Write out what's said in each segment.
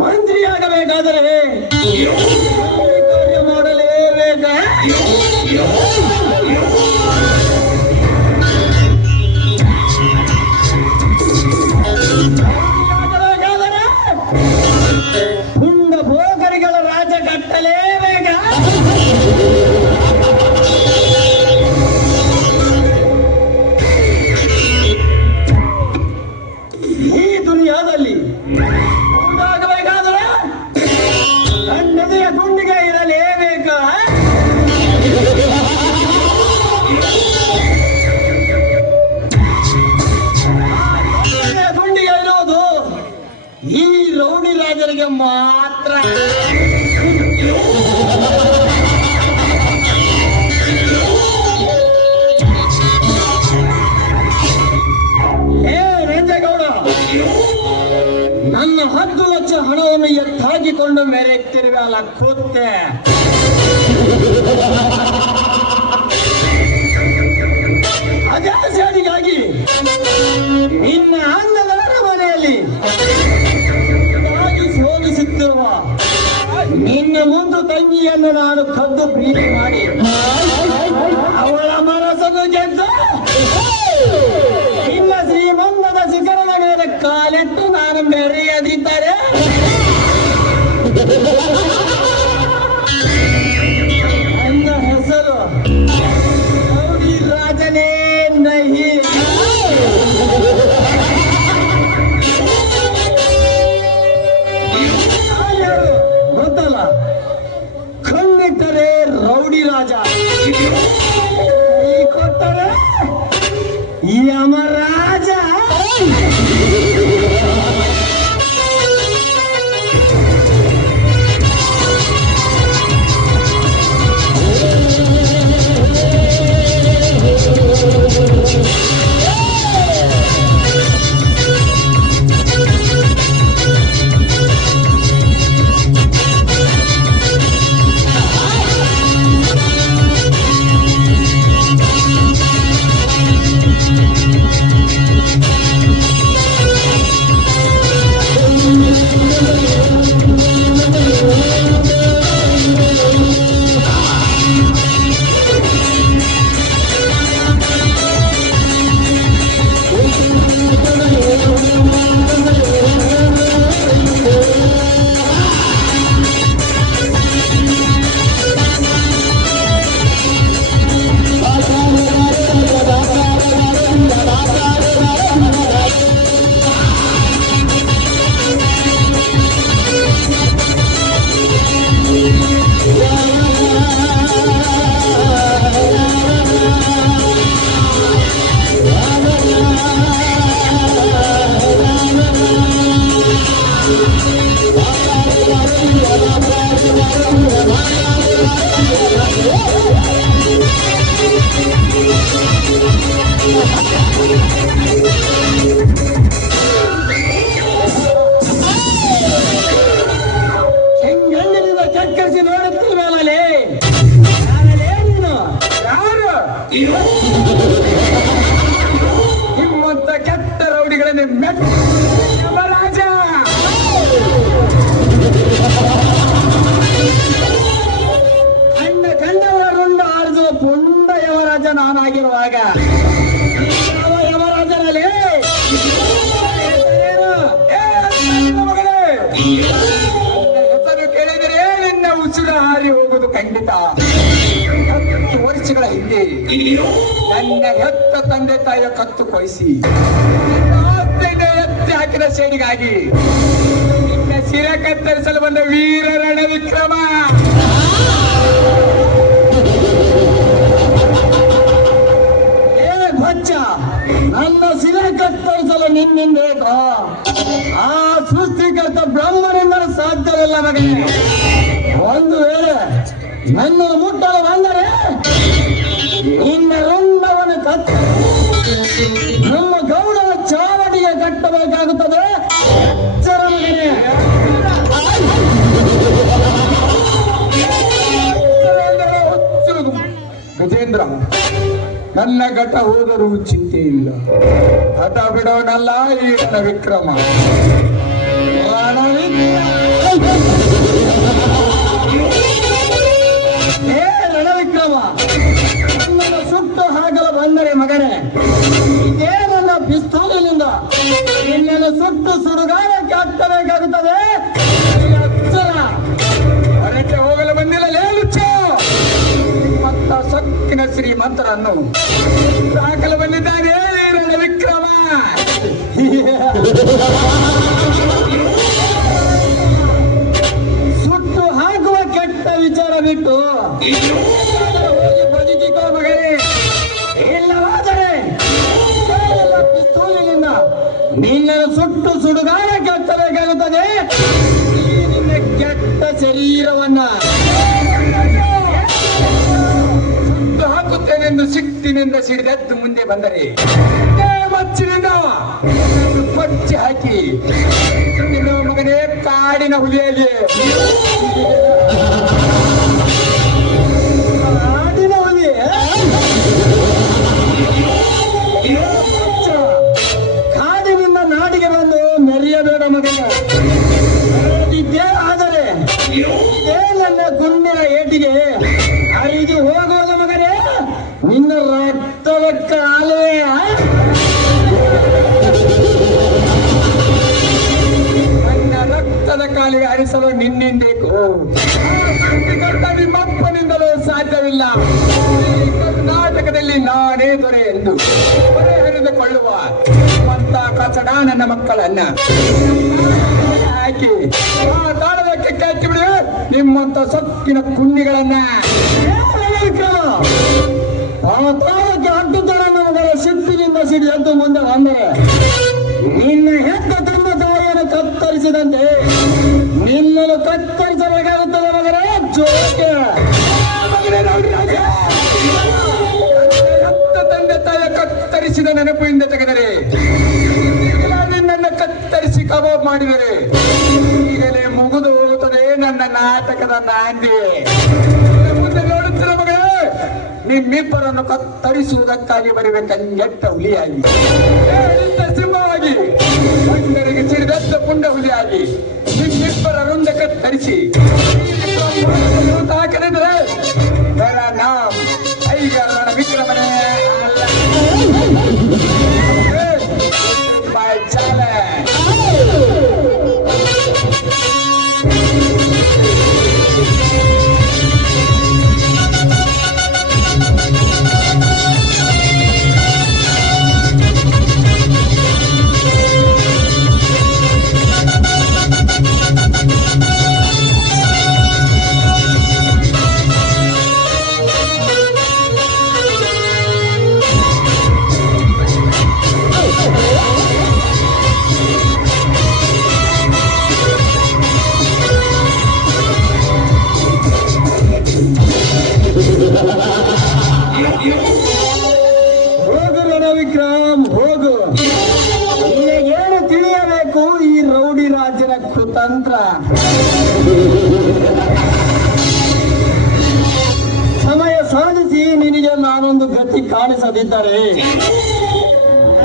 ಮಂತ್ರಿಯಾಗಬೇಕಾದರೆ ಕಾರ್ಯ ಮಾಡಲೇಬೇಕ. ಪುಂಡ ಭೋಗರಿಗಳ ರಾಜ ಕಟ್ಟಲೇಬೇಕ. ಈ ದುನಿಯಾದಲ್ಲಿ ಮುಂದಾಗಬೇಕಾದರೆ ನನ್ನದೆಯ ಗುಂಡಿಗೆ ಇರಲೇಬೇಕ. ಗುಂಡಿಗೆ ಇರೋದು ಈ ರೌಡಿ ರಾಜರಿಗೆ ಮಾತ್ರ. ರಂಜೇಗೌಡ, ನನ್ನ 10 ಲಕ್ಷ ಹಣವನ್ನು ಎತ್ತಾಗಿಕೊಂಡು ಮೆರೆಯುತ್ತಿರುವೆ ಅಲ್ಲ ಕೂತ್ತೆ. ಅದೇ ಸೇಡಿಗಾಗಿ ನಿನ್ನ ಅಂಗದ ಮನೆಯಲ್ಲಿ ಸೋಲಿಸುತ್ತಿರುವ ನಿನ್ನ ಮುಂದು ತಂಗಿಯನ್ನು ನಾನು ಕದ್ದು ಪ್ರೀತಿ ಮಾಡಿ ಅವಳ ಮನಸ್ಸನ್ನು ಗೆದ್ದು ನಿನ್ನ ಶ್ರೀಮಂತದ ಶಿಖರದ ಮೇಲೆ ಕಾಲಿಟ್ಟು ನಾನು ಮೆರೆಯದಿದ್ದರೆ ನನ್ನ ಹೆಸರು ರೌಡಿ ರಾಜನೇ ನಹಿ. ಗೊತ್ತಲ್ಲ, ಕಣ್ಣಿಟ್ಟರೆ ರೌಡಿ ರಾಜ, ಕೈ ಕೊಟ್ಟರೆ ಮೆಟ್ಟ ಯುವರಾಜ. ಕಂಡವರುಂಡು ಆರಿಸುವ ಪುಂಡ ಯವರಾಜ ನಾನಾಗಿರುವಾಗ ಯಾವ ಯವರಾಜನಲ್ಲಿ ಮಗಳೇ, ಹೆಸರು ಕೇಳಿದರೆ ನಿನ್ನ ಉಸಿರು ಹಾರಿ ಹೋಗುವುದು ಖಂಡಿತ. 10 ವರ್ಷಗಳ ಹಿಂದೆ ನನ್ನ ಹೆತ್ತ ತಂದೆ ತಾಯಿಯ ಕತ್ತು ಕೊಯಿಸಿ ಎತ್ತಿ ಹಾಕಿದ ಸೇಡಿಗಾಗಿ ನಿನ್ನ ಶಿರ ಕತ್ತರಿಸಲು ಬಂದ ವೀರ ರಣ ವಿಕ್ರಮ. ಬಚ್ಚ, ನನ್ನ ಶಿಲೆ ಕತ್ತರಿಸಲು ನಿನ್ನಿಂದೇಕೋ? ಆ ಸೃಷ್ಟಿಕರ್ತ ಬ್ರಹ್ಮನಿಂದಲೂ ಸಾಧ್ಯವಿಲ್ಲ ಮಗನೇ. ಒಂದು ವೇಳೆ ನನ್ನನ್ನು ಮುಟ್ಟಲು ಬಂದರೆ ನಿನ್ನ ರುಂಡವನ್ನು ನಮ್ಮ ಗೌಡನ ಚಾವಡಿಗೆ ಕಟ್ಟಬೇಕಾಗುತ್ತದೆ. ಎಚ್ಚರ ಮಗನೇ. ಗಜೇಂದ್ರ, ನನ್ನ ಘಟ ಹೋದರೂ ಚಿಂತೆ ಇಲ್ಲ. ಹಠ ಬಿಡೋನಲ್ಲ ಈ ರಣ ವಿಕ್ರಮ. ಹೇ ರಣವಿಕ್ರಮ, ನನ್ನನ್ನು ಸುಟ್ಟು ಹಾಕಲು ಬಂದರೆ ಮಗನೇ, ಇದೇ ನನ್ನ ಪಿಸ್ತೂಲಿನಿಂದ ನಿನ್ನನ್ನು ಸುಟ್ಟು ಸುಡುಗಾರಕ್ಕೆ ಹಾಕಬೇಕಾಗುತ್ತದೆ. ಎಚ್ಚರ. ಹೊರಟೆ ಹೋಗಲು ಬಂದಿಲ್ಲ ಲೇಲುಚ್ಚು. ಮತ್ತ ಸೊಕ್ಕಿನ ಶ್ರೀಮಂತರನ್ನು ಹಾಕಲು ಬಂದಿದ್ದಾನೆ ಈ ರಣ ವಿಕ್ರಮ. ಸುಟ್ಟು ಹಾಕುವ ಕೆಟ್ಟ ವಿಚಾರ ಬಿಟ್ಟು ಹೋಗಿ ಬದುಕಿಕೋ ಮಗನೇ. ಇಲ್ಲವಾದರೆ ಪಿಸ್ತೂಲಿನಿಂದ ನಿನ್ನನ್ನು ಸುಟ್ಟು ಸುಡುಗಾರಕ್ಕೆ ಹಚ್ಚಬೇಕಾಗುತ್ತದೆ ಈ ನಿನ್ನ ಕೆಟ್ಟ ಶರೀರವನ್ನ. ಸುಟ್ಟು ಹಾಕುತ್ತೇನೆಂದು ಸಿಟ್ಟಿನಿಂದ ಸಿಡಿದೆದ್ದು ಮುಂದೆ ಬಂದರೆ ಮಚ್ಚಿನಿಂದ ಕೊಚ್ಚಿ ಹಾಕಿ ನಿನ್ನ ಮಗನೇ ಕಾಡಿನ ಹುಲಿಯಾಗಿ ಆಡಿನ ಹುಲಿ. ಕಾಡಿನಿಂದ ನಾಡಿಗೆ ಬಂದು ಮೆರೆಯಬೇಡ ಮಗನೇ. ಇದ್ದೇ ಆದರೆ ಇದೇ ನನ್ನ ಗುಂಡಿನ ಏಟಿಗೆ ಅರಿದು ಹೋಗುವುದು ಮಗನೇ ನಿನ್ನ ರಕ್ತದ ಕಾಲುವೆ. ನನ್ನ ರಕ್ತದ ಕಾಲಿಗೆ ಹರಿಸಲು ನಿನ್ನಿಂದೇಕು ನಿಮ್ಮಪ್ಪನಿಂದಲೂ ಸಾಧ್ಯವಿಲ್ಲ. ಈ ಕರ್ನಾಟಕದಲ್ಲಿ ನಾನೇ ದೊರೆ ಎಂದು ಹೊರೆ ಹರಿದುಕೊಳ್ಳುವ ನಿಮ್ಮಂತ ಕಚಡ ನನ್ನ ಮಕ್ಕಳನ್ನ ಹಾಕಿ ಆ ತಾಳದಕ್ಕೆ ಕಚ್ಚಿ ಬಿಡಿ ನಿಮ್ಮಂತ ಸೊಕ್ಕಿನ ಕುನ್ನಿಗಳನ್ನ. ಪಾತಾಳಕ್ಕೆ ಅಂಟುತ್ತಾಳೆ ನಮಗಳ ಸಿಟ್ಟಿನಿಂದ ಸಿಡಿಯದ್ದು ಮುಂದೆ ಬಂದರೆ ನಿನ್ನ ಹೆತ್ತ ತಮ್ಮ ತಾಯಿಯನ್ನು ಕತ್ತರಿಸಿದಂತೆ ನಿನ್ನನ್ನು ಕತ್ತರಿಸಬೇಕಾಗುತ್ತದೆ ಮಗನೇ. ಜೋಕೆ ಹೆತ್ತ ತಂದೆ ತಾಯಿಯ ಕತ್ತರಿಸಿದ ನೆನಪಿಂದ ತೆಗೆದರೆ ನಿನ್ನನ್ನು ಕತ್ತರಿಸಿ ಕಬಾಬ್ ಮಾಡಿದರೆ ಈಗಲೇ ಮುಗಿದು ಹೋಗುತ್ತದೆ ನನ್ನ ನಾಟಕದ ನಾಂದಿ. ಮುಂದೆ ನೋಡುತ್ತಿರ ಮಗಳೇ, ನಿಮ್ಮಿಬ್ಬರನ್ನು ಕತ್ತರಿಸುವುದಕ್ಕಾಗಿ ಬರಬೇಕಂಗೆಟ್ಟ ಹುಲಿಯಾಗಿ, ಸಿಂಹವಾಗಿ, ಬಂಡರಿಗೆ ಸಿಡಿದದ್ದ ಪುಂಡ ಹುಲಿಯಾಗಿ ನಿಮ್ಮಿಬ್ಬರ ರುಂಡ ಕತ್ತರಿಸಿ ಹಾಕದಿದ್ರೆ ನಾಮ್ ಐಗ ರಣ ವಿಕ್ರಮನೇ ಅಲ್ಲ. ಬಾಯ್ ಚಾಲೆ. ಹೋಗು ರಣವಿಕ್ರಮ್ ಹೋಗು. ನಿನಗೇನು ತಿಳಿಯಬೇಕು ಈ ರೌಡಿ ರಾಜ್ಯದ ಕುತಂತ್ರ? ಸಮಯ ಸಾಧಿಸಿ ನಿನಗೆ ನಾನೊಂದು ಗತಿ ಕಾಣಿಸದಿದ್ದರೆ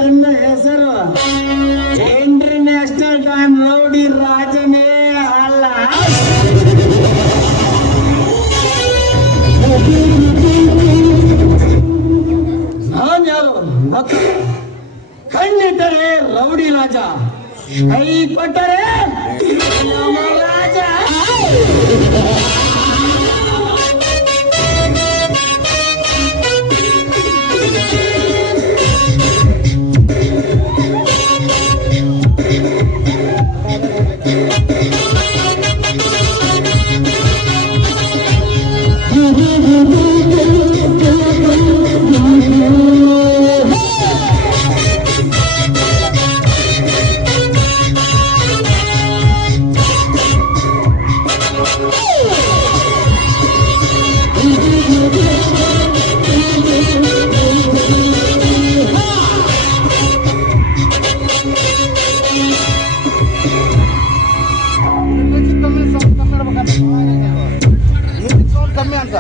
ನನ್ನ ಹೆಸರು ಇಂಟರ್ನ್ಯಾಷನಲ್ ಟೈಮ್ ರೌಡಿ ರಾಜನೇ ಅಲ್ಲ. ನಾನು ಯಾರು ಗೊತ್ತು? ಕಣ್ಣಿಟ್ಟರೆ ರೌಡಿ ರಾಜ, ಕೈ ಕೊಟ್ಟರೆ ನಮ್ಮ ರಾಜ. ಕಮ್ಮಿ ಅಂತ